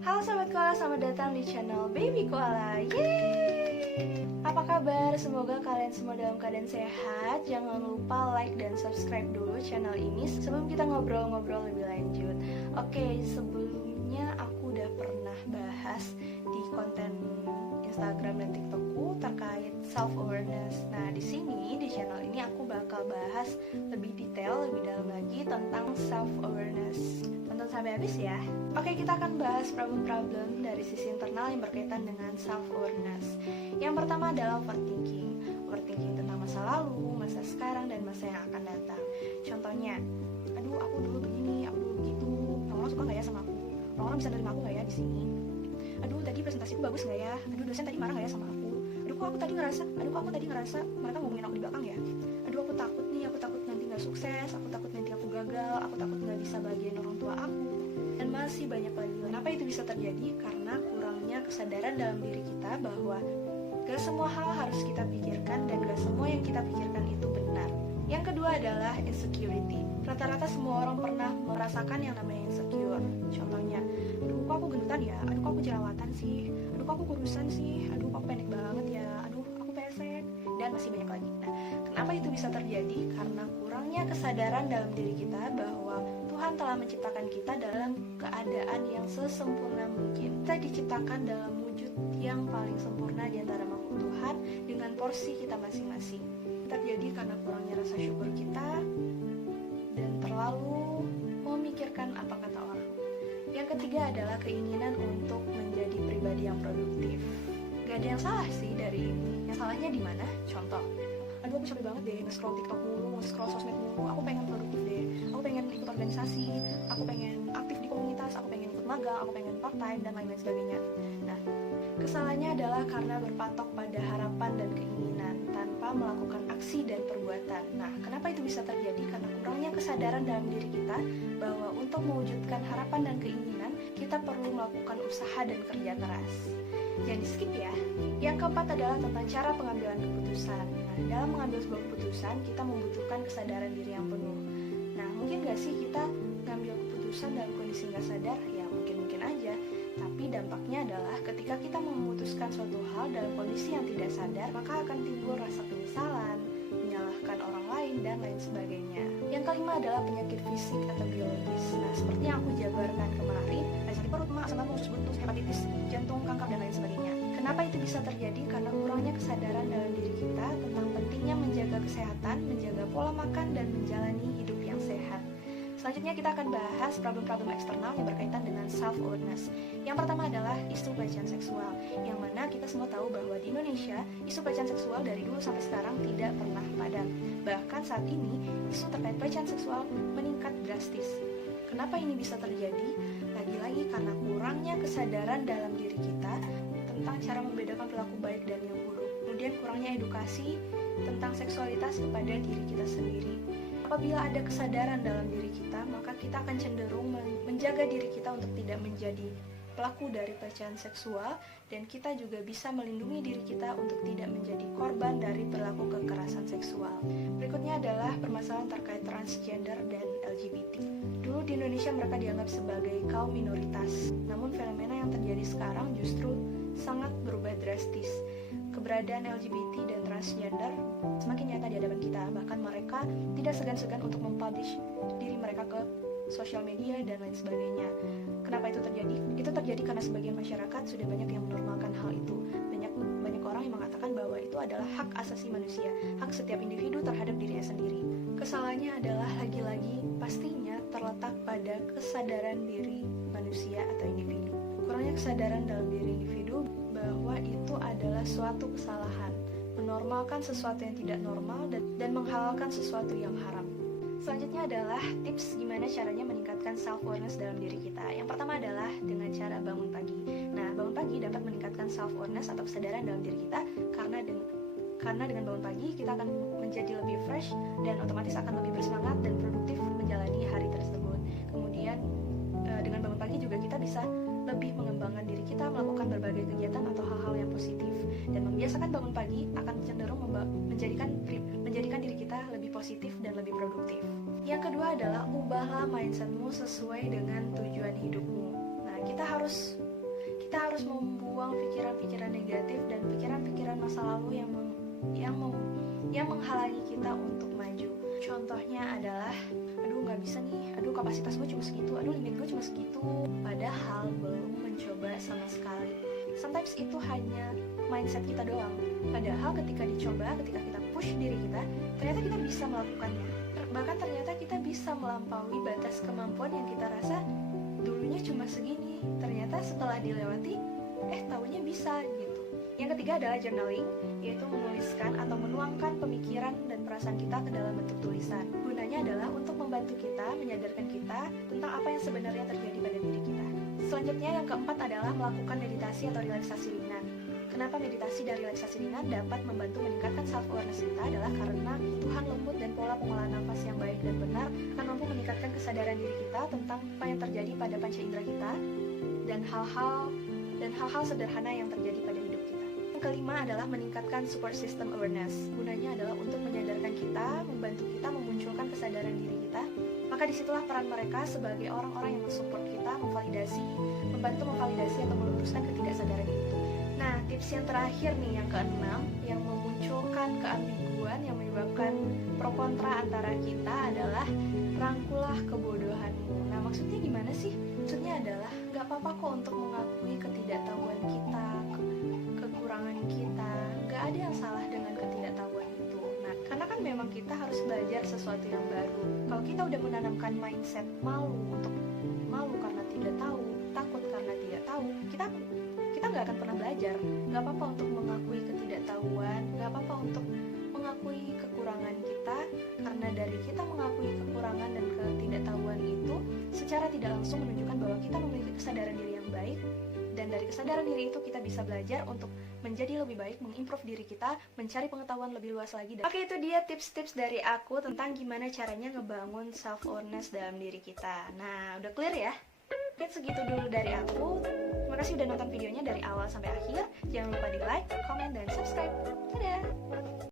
Halo Sobat Koala, selamat datang di channel Baby Koala. Yeay! Apa kabar? Semoga kalian semua dalam keadaan sehat. Jangan lupa like dan subscribe dulu channel ini sebelum kita ngobrol-ngobrol lebih lanjut. Oke, sebelumnya aku udah pernah bahas di konten Instagram dan TikTokku terkait self-awareness. Nah, di sini di channel ini aku bakal bahas lebih detail, lebih dalam lagi tentang self-awareness. Tonton sampai habis ya. Oke, kita akan bahas problem-problem dari sisi internal yang berkaitan dengan self-awareness. Yang pertama adalah overthinking. Overthinking tentang masa lalu, masa sekarang, dan masa yang akan datang. Contohnya, aduh aku dulu begini, aku dulu begitu. Orang-orang suka nggak ya sama aku? Orang-orang bisa nerima aku nggak ya di sini? Aduh, tadi presentasiku bagus nggak ya? Aduh, dosen tadi marah nggak ya sama aku? Aduh, kok aku tadi ngerasa mereka ngomongin aku di belakang ya? Aduh, aku takut nih, aku takut nanti nggak sukses, aku takut nanti aku gagal, aku takut nggak bisa bagian orang tua aku, dan masih banyak lagi. Kenapa itu bisa terjadi? Karena kurangnya kesadaran dalam diri kita bahwa gak semua hal harus kita pikirkan dan gak semua yang kita pikirkan itu benar. Yang kedua adalah insecurity. Rata-rata semua orang pernah merasakan yang namanya insecure. Contohnya, aduh kok aku gendutan ya, aduh kok aku jerawatan sih, aduh kok aku kurusan sih, aduh kok aku pendek banget ya, aduh aku pesek, dan masih banyak lagi. Nah, kenapa itu bisa terjadi? Karena kurangnya kesadaran dalam diri kita bahwa Tuhan telah menciptakan kita dalam keadaan yang sesempurna mungkin. Kita diciptakan dalam wujud yang paling sempurna di antara makhluk Tuhan dengan porsi kita masing-masing. Terjadi karena kurangnya rasa syukur kita dan terlalu memikirkan apa kata orang. Yang ketiga adalah keinginan untuk menjadi pribadi yang produktif. Gak ada yang salah sih dari ini. Yang salahnya di mana? Contoh, aduh aku capek banget deh nge-scroll TikTok mulu, nge-scroll sosmed mulu. Aku pengen produktif deh. Aku pengen ikut organisasi, aku pengen aktif di komunitas, aku pengen ikut magang, aku pengen part-time, dan lain-lain sebagainya. Nah, kesalahannya adalah karena berpatok pada harapan dan keinginan tanpa melakukan aksi dan perbuatan. Nah, kenapa itu bisa terjadi? Karena kurangnya kesadaran dalam diri kita bahwa untuk mewujudkan harapan dan keinginan, kita perlu melakukan usaha dan kerja keras. Jangan di skip ya. Yang keempat adalah tentang cara pengambilan keputusan. Nah, dalam mengambil sebuah keputusan, kita membutuhkan kesadaran diri yang penuh. Nah, mungkin gak sih kita ngambil keputusan dalam kondisi gak sadar? Ya, mungkin aja. Tapi dampaknya adalah ketika kita memutuskan suatu hal dalam kondisi yang tidak sadar, maka akan timbul rasa penyesalan, menyalahkan orang lain, dan lain sebagainya. Yang kelima adalah penyakit fisik atau biologis. Nah, seperti yang aku jabarkan kemarin, ada sakit perut, asam lambung, usus buntu, hepatitis, jantung, kanker, dan lain sebagainya. Kenapa itu bisa terjadi? Karena kurangnya kesadaran dalam diri kita tentang pentingnya menjaga kesehatan, menjaga pola makan, dan menjalani hidup yang sehat. Selanjutnya kita akan bahas problem-problem eksternal yang berkaitan dengan self-awareness. Yang pertama adalah isu pelecehan seksual, yang mana kita semua tahu bahwa di Indonesia, isu pelecehan seksual dari dulu sampai sekarang tidak pernah padam. Bahkan saat ini, isu terkait pelecehan seksual meningkat drastis. Kenapa ini bisa terjadi? Lagi-lagi karena kurangnya kesadaran dalam diri kita tentang cara membedakan perilaku baik dan yang buruk. Kemudian kurangnya edukasi tentang seksualitas kepada diri kita sendiri. Apabila ada kesadaran dalam diri kita, maka kita akan cenderung menjaga diri kita untuk tidak menjadi pelaku dari pelecehan seksual, dan kita juga bisa melindungi diri kita untuk tidak menjadi korban dari perilaku kekerasan seksual. Berikutnya adalah permasalahan terkait transgender dan LGBT. Dulu di Indonesia mereka dianggap sebagai kaum minoritas, namun fenomena yang terjadi sekarang justru sangat berubah drastis. Keberadaan LGBT dan transgender semakin nyata di hadapan kita, bahkan mereka tidak segan-segan untuk mempublish diri mereka ke sosial media dan lain sebagainya. Kenapa itu terjadi? Itu terjadi karena sebagian masyarakat sudah banyak yang menormalkan hal itu. Banyak orang yang mengatakan bahwa itu adalah hak asasi manusia, hak setiap individu terhadap dirinya sendiri. Kesalahannya adalah lagi-lagi pastinya terletak pada kesadaran diri manusia atau individu. Kurangnya kesadaran dalam diri individu bahwa itu adalah suatu kesalahan, menormalkan sesuatu yang tidak normal dan menghalalkan sesuatu yang haram. Selanjutnya adalah tips gimana caranya meningkatkan self-awareness dalam diri kita. Yang pertama adalah dengan cara bangun pagi. Nah, bangun pagi dapat meningkatkan self-awareness atau kesadaran dalam diri kita karena dengan bangun pagi kita akan menjadi lebih fresh dan otomatis akan lebih bersemangat dan produktif menjalani hari tersebut. Kemudian dengan bangun pagi juga kita bisa lebih mengembangkan diri kita, melakukan berbagai kegiatan atau hal-hal yang positif, dan membiasakan bangun pagi akan cenderung menjadikan diri kita lebih positif dan lebih produktif. Yang kedua adalah ubahlah mindsetmu sesuai dengan tujuan hidupmu. Nah, kita harus Kita harus membuang pikiran-pikiran negatif dan pikiran-pikiran masa lalu yang menghalangi kita untuk maju. Contohnya adalah, aduh nggak bisa nih, aduh kapasitas gue cuma segitu, aduh limit gue cuma segitu, padahal belum mencoba sama sekali. Sometimes itu hanya mindset kita doang, padahal ketika dicoba, ketika kita push diri kita, ternyata kita bisa melakukannya. Bahkan ternyata kita bisa melampaui batas kemampuan yang kita rasa dulunya cuma segini, ternyata setelah dilewati, taunya bisa gitu. Yang ketiga adalah journaling, yaitu menuliskan atau menuangkan pemikiran dan perasaan kita ke dalam bentuk tulisan. Gunanya adalah untuk membantu kita, menyadarkan kita tentang apa yang sebenarnya terjadi pada diri kita. Selanjutnya yang keempat adalah melakukan meditasi atau relaksasi ringan. Kenapa meditasi dan relaksasi ringan dapat membantu meningkatkan self-awareness kita adalah karena tuhan lembut dan pola pengolahan nafas yang baik dan benar akan mampu meningkatkan kesadaran diri kita tentang apa yang terjadi pada panca indera kita dan hal-hal sederhana yang terjadi pada hidup kita. Yang kelima adalah meningkatkan support system awareness. Gunanya adalah untuk menyadarkan kita, membantu kita memunculkan kesadaran diri kita. Maka disitulah peran mereka sebagai orang-orang yang mensupport kita, membantu memvalidasi atau meluruskan ketidaksadaran itu. Nah, tips yang terakhir nih, yang keenam, yang memunculkan keambiguan, yang menyebabkan pro kontra antara kita adalah rangkulah kebodohanmu. Nah, maksudnya gimana sih? Maksudnya adalah gak apa-apa kok untuk mengakui ketidaktahuan kita, kekurangan kita. Gak ada yang salah dengan ketidaktahuan itu. Nah, karena kan memang kita harus belajar sesuatu yang baru. Kalau kita udah menanamkan mindset malu karena tidak tahu, takut karena tidak tahu, kita nggak akan pernah belajar. Nggak apa-apa untuk mengakui ketidaktahuan, nggak apa-apa untuk mengakui kekurangan kita, karena dari kita mengakui kekurangan dan ketidaktahuan itu secara tidak langsung menunjukkan bahwa kita memiliki kesadaran diri yang baik, dan dari kesadaran diri itu kita bisa belajar untuk menjadi lebih baik, mengimprove diri kita, mencari pengetahuan lebih luas lagi. Oke, itu dia tips-tips dari aku tentang gimana caranya ngebangun self-awareness dalam diri kita. Nah, udah clear ya? Oke, segitu dulu dari aku. Terima kasih udah nonton videonya dari awal sampai akhir. Jangan lupa di like, comment, dan subscribe. Dadah!